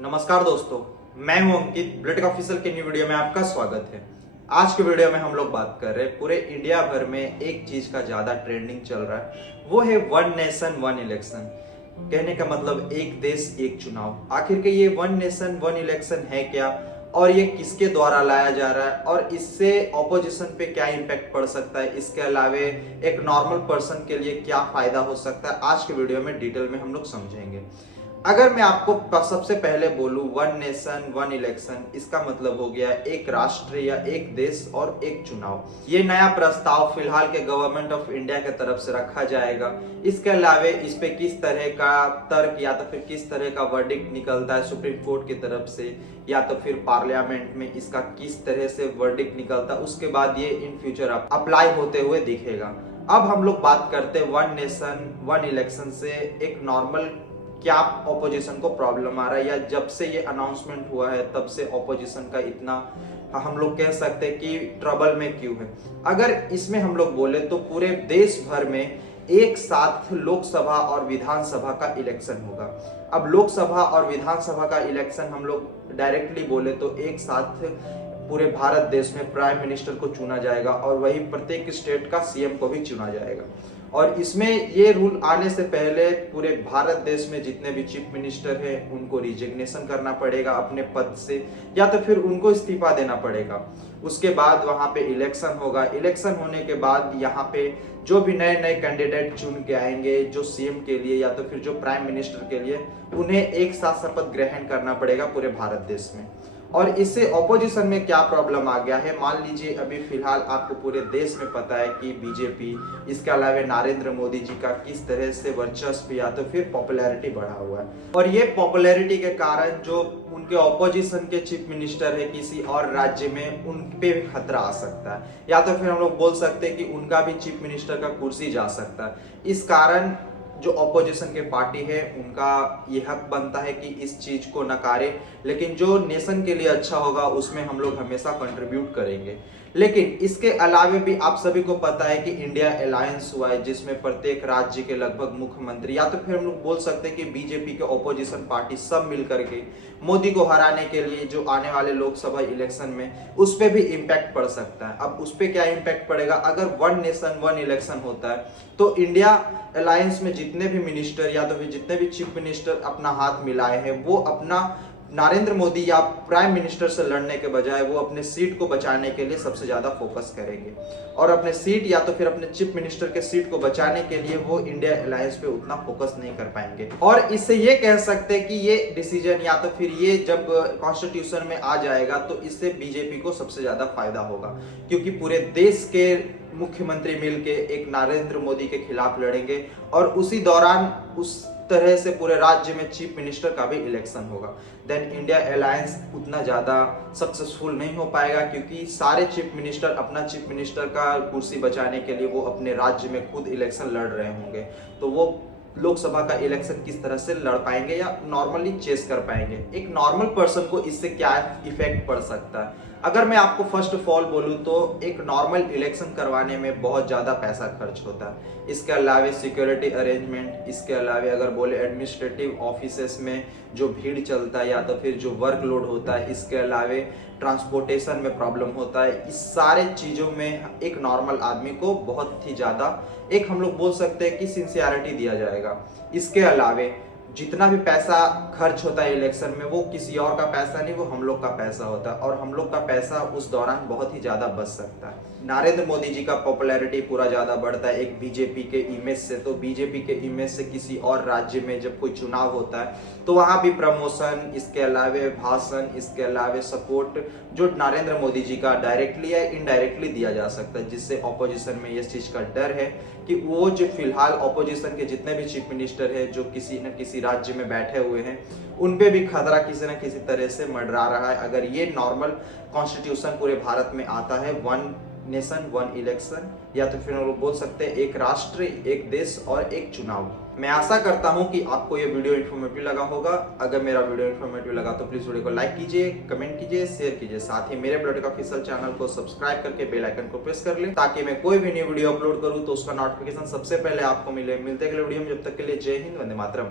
नमस्कार दोस्तों, मैं हूं अंकित। बुलेटिन ऑफिशियल के न्यू वीडियो में आपका स्वागत है। आज के वीडियो में हम लोग बात कर रहे हैं पूरे इंडिया भर में एक चीज का ज्यादा ट्रेंडिंग चल रहा है, वो है वन नेशन वन इलेक्शन। कहने का मतलब एक देश एक चुनाव। आखिर के ये वन नेशन वन इलेक्शन है क्या, और ये किसके द्वारा लाया जा रहा है, और इससे ऑपोजिशन पे क्या इम्पैक्ट पड़ सकता है, इसके अलावे एक नॉर्मल पर्सन के लिए क्या फायदा हो सकता है, आज के वीडियो में डिटेल में हम लोग समझेंगे। अगर मैं आपको सबसे पहले बोलूं वन नेशन वन इलेक्शन, इसका मतलब हो गया एक राष्ट्र या एक देश और एक चुनाव। ये नया प्रस्ताव फिलहाल के गवर्नमेंट ऑफ इंडिया के तरफ से रखा जाएगा। इसके अलावे इस पे किस तरह का तर्क या तो फिर किस तरह का वर्डिक्ट निकलता है सुप्रीम कोर्ट की तरफ से, या तो फिर पार्लियामेंट में इसका किस तरह से वर्डिक्ट निकलता है, उसके बाद ये इन फ्यूचर अप्लाई होते हुए दिखेगा। अब हम लोग बात करते हैं वन नेशन वन इलेक्शन से एक नॉर्मल क्या ऑपोजिशन को प्रॉब्लम आ रहा है, या जब से ये अनाउंसमेंट हुआ है तब से ऑपोजिशन का इतना हम लोग कह सकते हैं कि ट्रबल में क्यों है। अगर इसमें हम लोग बोले तो पूरे देश भर में एक साथ लोकसभा और विधानसभा का इलेक्शन होगा। अब लोकसभा और विधानसभा का इलेक्शन हम लोग डायरेक्टली बोले तो एक साथ पूरे भारत देश में प्राइम मिनिस्टर को चुना जाएगा, और वही प्रत्येक स्टेट का सीएम को भी चुना जाएगा। और इसमें ये रूल आने से पहले पूरे भारत देश में जितने भी चीफ मिनिस्टर हैं उनको रिजिग्नेशन करना पड़ेगा अपने पद से, या तो फिर उनको इस्तीफा देना पड़ेगा। उसके बाद वहां पे इलेक्शन होगा। इलेक्शन होने के बाद यहाँ पे जो भी नए नए कैंडिडेट चुन के आएंगे, जो सीएम के लिए या तो फिर जो प्राइम मिनिस्टर के लिए, उन्हें एक साथ शपथ ग्रहण करना पड़ेगा पूरे भारत देश में। और इससे ऑपोजिशन में क्या प्रॉब्लम आ गया है, मान लीजिए अभी फिलहाल आपको पूरे देश में पता है कि बीजेपी, इसके अलावा नरेंद्र मोदी जी का किस तरह से वर्चस्व या तो फिर पॉपुलैरिटी बढ़ा हुआ है, और ये पॉपुलैरिटी के कारण जो उनके ऑपोजिशन के चीफ मिनिस्टर है किसी और राज्य में, उन पे भी खतरा आ सकता है, या तो फिर हम लोग बोल सकते हैं कि उनका भी चीफ मिनिस्टर का कुर्सी जा सकता है। इस कारण जो ऑपोजिशन के पार्टी है उनका ये हक बनता है कि इस चीज को नकारे, लेकिन जो नेशन के लिए अच्छा होगा उसमें हम लोग हमेशा कंट्रीब्यूट करेंगे। लेकिन इसके अलावे भी आप सभी को पता है कि इंडिया अलायंस हुआ है, जिसमें प्रत्येक राज्य के लगभग मुख्यमंत्री, या तो फिर हम लोग बोल सकते हैं कि बीजेपी के ऑपोजिशन पार्टी सब मिलकर के मोदी को हराने के लिए जो आने वाले लोकसभा इलेक्शन में उस पर भी इम्पैक्ट पड़ सकता है। अब उस पर क्या इम्पैक्ट पड़ेगा, अगर वन नेशन वन इलेक्शन होता है तो इंडिया अलायंस में जितने भी मिनिस्टर या तो फिर जितने भी चीफ मिनिस्टर अपना हाथ मिलाए हैं, वो अपना नरेंद्र मोदी या प्राइम मिनिस्टर से लड़ने के बजाय वो अपने सीट को बचाने के लिए सबसे ज्यादा फोकस करेंगे, और अपने सीट या तो फिर अपने चीफ मिनिस्टर के सीट को बचाने के लिए वो इंडिया अलायंस पे उतना फोकस नहीं कर पाएंगे। और इससे ये कह सकते हैं कि ये डिसीजन या तो फिर ये जब कॉन्स्टिट्यूशन में आ जाएगा तो इससे बीजेपी को सबसे ज्यादा फायदा होगा, क्योंकि पूरे देश के मुख्यमंत्री मिलके एक नरेंद्र मोदी के खिलाफ लड़ेंगे, और उसी दौरान उस तरह से पूरे राज्य में चीफ मिनिस्टर का भी इलेक्शन होगा। देन इंडिया अलायंस उतना ज्यादा सक्सेसफुल नहीं हो पाएगा, क्योंकि सारे चीफ मिनिस्टर अपना चीफ मिनिस्टर का कुर्सी बचाने के लिए वो अपने राज्य में खुद इलेक्शन लड़ रहे होंगे, तो वो लोकसभा का इलेक्शन किस तरह से लड़ पाएंगे या नॉर्मली चेस कर पाएंगे। एक नॉर्मल पर्सन को इससे क्या इफेक्ट पड़ सकता है, अगर मैं आपको फर्स्ट ऑफ ऑल बोलूं तो एक नॉर्मल इलेक्शन करवाने में बहुत ज्यादा पैसा खर्च होता है। इसके अलावे सिक्योरिटी अरेंजमेंट, इसके अलावे अगर बोले एडमिनिस्ट्रेटिव ऑफिसेस में जो भीड़ चलता है या तो फिर जो वर्कलोड होता है, इसके अलावे ट्रांसपोर्टेशन में प्रॉब्लम होता है, इस सारे चीजों में एक नॉर्मल आदमी को बहुत ही ज्यादा एक हम लोग बोल सकते हैं कि सिंसियरिटी दिया जाएगा। इसके अलावे जितना भी पैसा खर्च होता है इलेक्शन में, वो किसी और का पैसा नहीं, वो हम लोग का पैसा होता है, और हम लोग का पैसा उस दौरान बहुत ही ज्यादा बच सकता है। नरेंद्र मोदी जी का पॉपुलैरिटी पूरा ज्यादा बढ़ता है एक बीजेपी के इमेज से, तो बीजेपी के इमेज से किसी और राज्य में जब कोई चुनाव होता है तो वहां भी प्रमोशन, इसके अलावे भाषण, इसके अलावे सपोर्ट जो नरेंद्र मोदी जी का डायरेक्टली या इनडायरेक्टली दिया जा सकता है, जिससे ऑपोजिशन में इस चीज का डर है कि वो जो फिलहाल ऑपोजिशन के जितने भी चीफ मिनिस्टर है जो किसी न किसी राज्य में बैठे हुए हैं, उन पे भी खतरा किसी न किसी तरह से मंडरा रहा है। अगर ये नॉर्मल कॉन्स्टिट्यूशन पूरे भारत में आता है, वन नेशन वन इलेक्शन, या तो फिर हम लोग बोल सकते हैं एक राष्ट्र एक देश और एक चुनाव। मैं आशा करता हूं कि आपको ये वीडियो इन्फॉर्मेटिव लगा होगा। अगर मेरा वीडियो इन्फॉर्मेटिव लगा तो प्लीज वीडियो को लाइक कीजिए, कमेंट कीजिए, शेयर कीजिए, साथ ही मेरे बुलेटिन ऑफिशियल चैनल को सब्सक्राइब करके बेल आइकन को प्रेस कर ले, ताकि मैं कोई भी न्यू वीडियो अपलोड करूं तो उसका नोटिफिकेशन सबसे पहले आपको मिले। मिलते अगले वीडियो में, जब तक के लिए जय हिंद, वंदे मातरम।